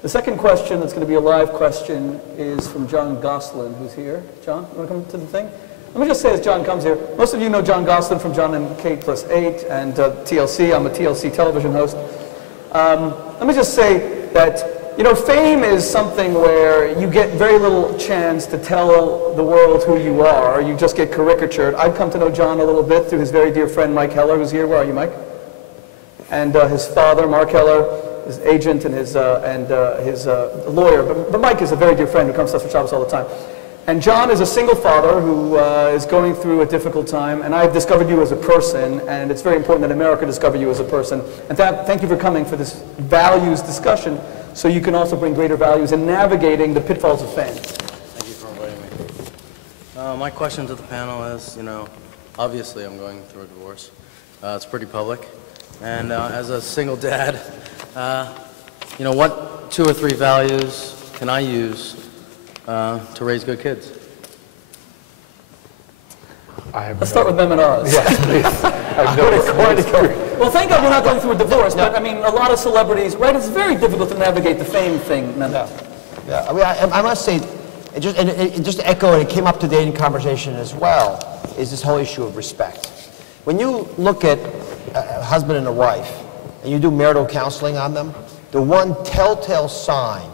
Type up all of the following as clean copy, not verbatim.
The second question, that's going to be a live question, is from Jon Gosselin, who's here. John, you want to come to the thing? Let me just say as John comes here, most of you know Jon Gosselin from John and Kate +8 and TLC. I'm a TLC television host. Let me just say that, you know, fame is something where you get very little chance to tell the world who you are. You just get caricatured. I've come to know John a little bit through his very dear friend Mike Heller, who's here. Where are you, Mike? And his father, Mark Heller, his agent and his lawyer. But Mike is a very dear friend who comes to us for Shabbos all the time. And John is a single father who is going through a difficult time, and I've discovered you as a person, and it's very important that America discover you as a person. And thank you for coming for this values discussion, so you can also bring greater values in navigating the pitfalls of fame. Thank you for inviting me. My question to the panel is, you know, obviously I'm going through a divorce. It's pretty public. And as a single dad, you know, what 2 or 3 values can I use to raise good kids? Let's start with Mehmet Oz. Yes, please. Well, thank God we're not going through a divorce, but I mean, a lot of celebrities, right? It's very difficult to navigate the fame thing, Mehmet. Yeah, I mean, I must say, just to echo, and it came up today in conversation as well, is this whole issue of respect. When you look at a husband and a wife, and you do marital counseling on them, the one telltale sign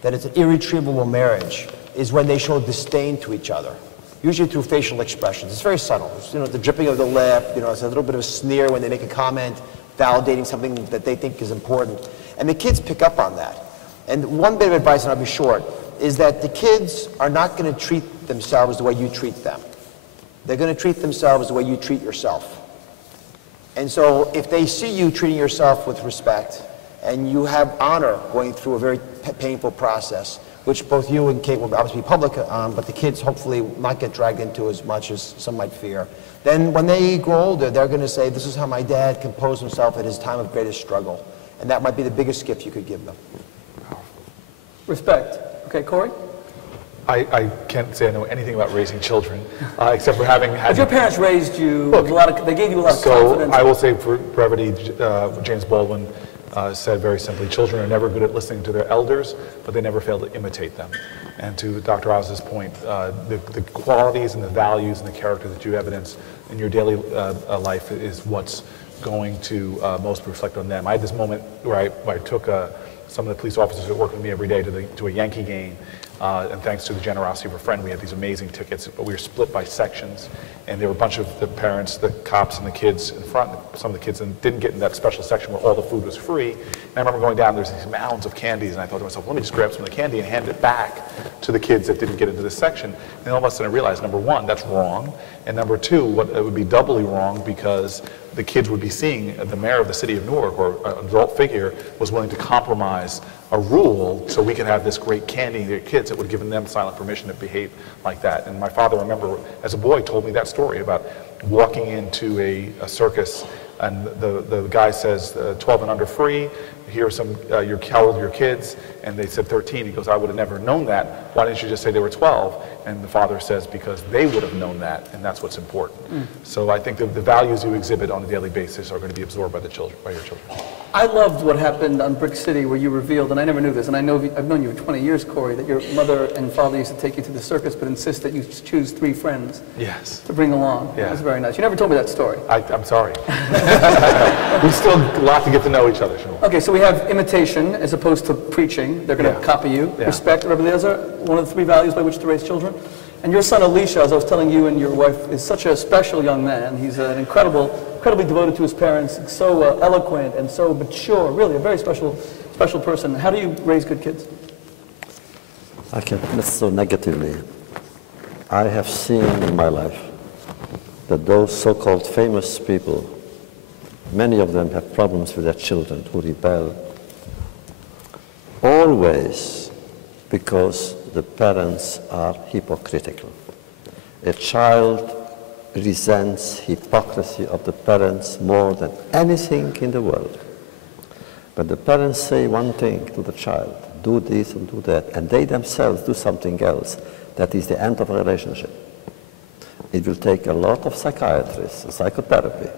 that it's an irretrievable marriage is when they show disdain to each other, usually through facial expressions. It's very subtle. It's, you know, the dripping of the lip, you know, it's a little bit of a sneer when they make a comment validating something that they think is important. And the kids pick up on that. And one bit of advice, and I'll be short, is that the kids are not going to treat themselves the way you treat them. They're going to treat themselves the way you treat yourself. And so if they see you treating yourself with respect, and you have honor going through a very painful process, which both you and Kate will obviously be public on, but the kids hopefully will not get dragged into as much as some might fear. Then when they grow older, they're going to say, this is how my dad composed himself at his time of greatest struggle. And that might be the biggest gift you could give them. Respect. Okay, Cory? I can't say I know anything about raising children, except for having had... But your parents raised you with a lot of, they gave you a lot of confidence. So I will say for brevity, James Baldwin said very simply, children are never good at listening to their elders, but they never fail to imitate them. And to Dr. Oz's point, the qualities and the values and the character that you evidence in your daily life is what's going to most reflect on them. I had this moment where I took some of the police officers that work with me every day to a Yankee game, and thanks to the generosity of a friend, we had these amazing tickets, but we were split by sections, and there were a bunch of the parents, the cops, and the kids in front. Some of the kids didn't get in that special section where all the food was free. And I remember going down, there's these mounds of candies, and I thought to myself, let me just grab some of the candy and hand it back to the kids that didn't get into this section. And all of a sudden I realized, number one, that's wrong, and number two, it would be doubly wrong because the kids would be seeing the mayor of the city of Newark, or an adult figure, was willing to compromise a rule so we could have this great candy to their kids that would give them silent permission to behave like that. And my father, I remember, as a boy, told me that story about walking into a circus, and the guy says 12 and under free. Here are some, how old are your kids? And they said 13. He goes, I would have never known that. Why didn't you just say they were 12? And the father says, because they would have known that, and that's what's important. So I think the values you exhibit on a daily basis are going to be absorbed by your children. I loved what happened on Brick City where you revealed, and I never knew this, and I've known you for 20 years, Cory, that your mother and father used to take you to the circus but insist that you choose 3 friends to bring along. Yeah. That's very nice. You never told me that story. I'm sorry. We still a lot to get to know each other. Sure. Okay, so we have imitation as opposed to preaching. They're going to copy you. Yeah. Respect, Rabbi Eliezer, one of the 3 values by which to raise children. And your son Elisha, as I was telling you and your wife, is such a special young man. He's an incredibly devoted to his parents, so eloquent and so mature, really a very special person. How do you raise good kids? I can't put so negatively. I have seen in my life that those so-called famous people, many of them have problems with their children who rebel, always because the parents are hypocritical. A child resents hypocrisy of the parents more than anything in the world. But the parents say one thing to the child, do this and do that, and they themselves do something else. That is the end of a relationship. It will take a lot of psychiatrists, psychotherapy,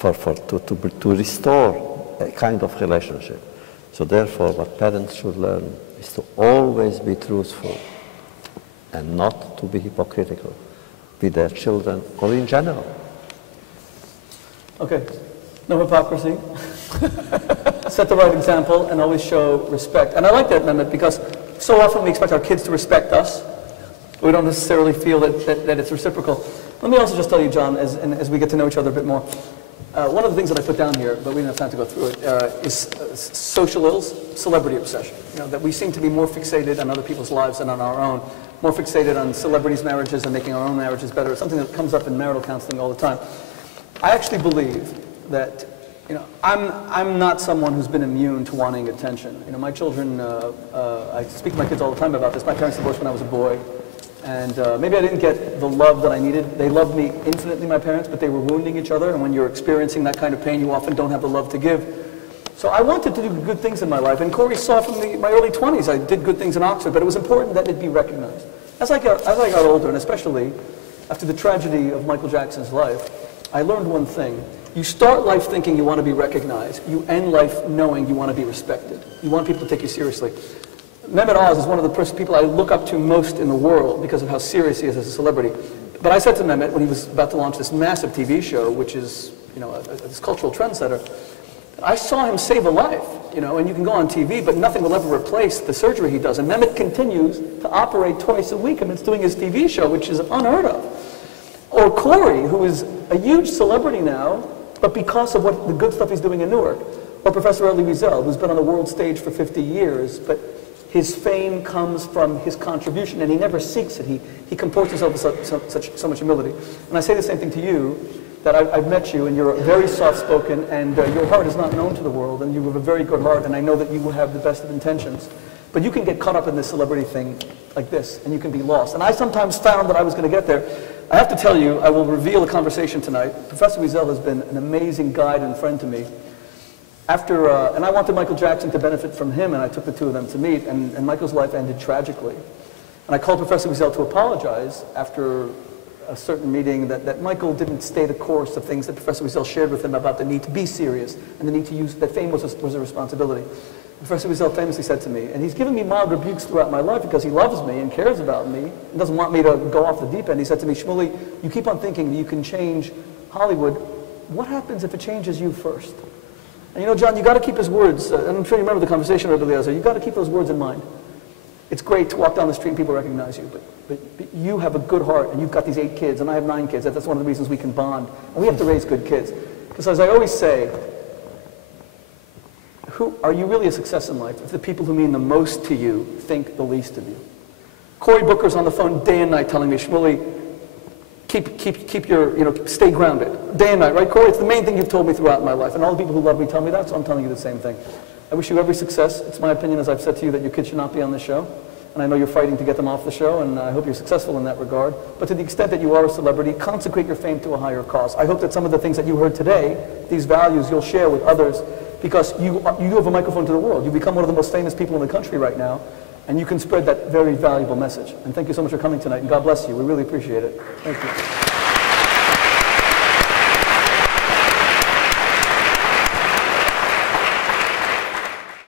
to restore a kind of relationship. So therefore, what parents should learn is to always be truthful and not to be hypocritical with their children or in general. Okay, no hypocrisy. Set the right example and always show respect. And I like that, Mehmet, because so often we expect our kids to respect us. We don't necessarily feel that it's reciprocal. Let me also just tell you, John, as we get to know each other a bit more, one of the things that I put down here, but we didn't have time to go through it, is social ills, celebrity obsession. You know, that we seem to be more fixated on other people's lives than on our own, more fixated on celebrities' marriages and making our own marriages better. It's something that comes up in marital counseling all the time. I actually believe that, you know, I'm not someone who's been immune to wanting attention. You know, my children, I speak to my kids all the time about this. My parents divorced when I was a boy. And maybe I didn't get the love that I needed. They loved me infinitely, my parents, but they were wounding each other. And when you're experiencing that kind of pain, you often don't have the love to give. So I wanted to do good things in my life. And Cory saw from my early 20s, I did good things in Oxford, but it was important that it be recognized. As I got older, and especially after the tragedy of Michael Jackson's life, I learned one thing. You start life thinking you want to be recognized. You end life knowing you want to be respected. You want people to take you seriously. Mehmet Oz is one of the people I look up to most in the world because of how serious he is as a celebrity. But I said to Mehmet when he was about to launch this massive TV show, which is, you know, this cultural trendsetter, I saw him save a life, you know, and you can go on TV, but nothing will ever replace the surgery he does. And Mehmet continues to operate twice a week amidst doing his TV show, which is unheard of. Or Cory, who is a huge celebrity now, but because of what the good stuff he's doing in Newark. Or Professor Elie Wiesel, who's been on the world stage for 50 years, but his fame comes from his contribution, and he never seeks it. He comports himself with so much humility. And I say the same thing to you, that I've met you, and you're very soft-spoken, and your heart is not known to the world, and you have a very good heart, and I know that you will have the best of intentions. But you can get caught up in this celebrity thing like this, and you can be lost. And I sometimes found that I was going to get there. I have to tell you, I will reveal a conversation tonight. Professor Wiesel has been an amazing guide and friend to me. And I wanted Michael Jackson to benefit from him, and I took the two of them to meet, and Michael's life ended tragically. And I called Professor Wiesel to apologize after a certain meeting that Michael didn't stay the course of things that Professor Wiesel shared with him about the need to be serious and the need to use, that fame was a responsibility. Professor Wiesel famously said to me, and he's given me mild rebukes throughout my life because he loves me and cares about me and doesn't want me to go off the deep end. He said to me, Shmuley, you keep on thinking you can change Hollywood. What happens if it changes you first? And you know, John, you got to keep his words, and I'm sure you remember the conversation with Rabbi Shmuley, you got to keep those words in mind. It's great to walk down the street and people recognize you, but you have a good heart, and you've got these 8 kids, and I have 9 kids. That's one of the reasons we can bond, and we have to raise good kids. Because as I always say, are you really a success in life if the people who mean the most to you think the least of you? Cory Booker's on the phone day and night telling me, Shmuley, keep your, you know, stay grounded. Day and night, right, Cory? It's the main thing you've told me throughout my life. And all the people who love me tell me that, so I'm telling you the same thing. I wish you every success. It's my opinion, as I've said to you, that your kids should not be on this show. And I know you're fighting to get them off the show, and I hope you're successful in that regard. But to the extent that you are a celebrity, consecrate your fame to a higher cause. I hope that some of the things that you heard today, these values, you'll share with others, because you have a microphone to the world. You've become one of the most famous people in the country right now, and you can spread that very valuable message. And thank you so much for coming tonight, and God bless you. We really appreciate it. Thank you.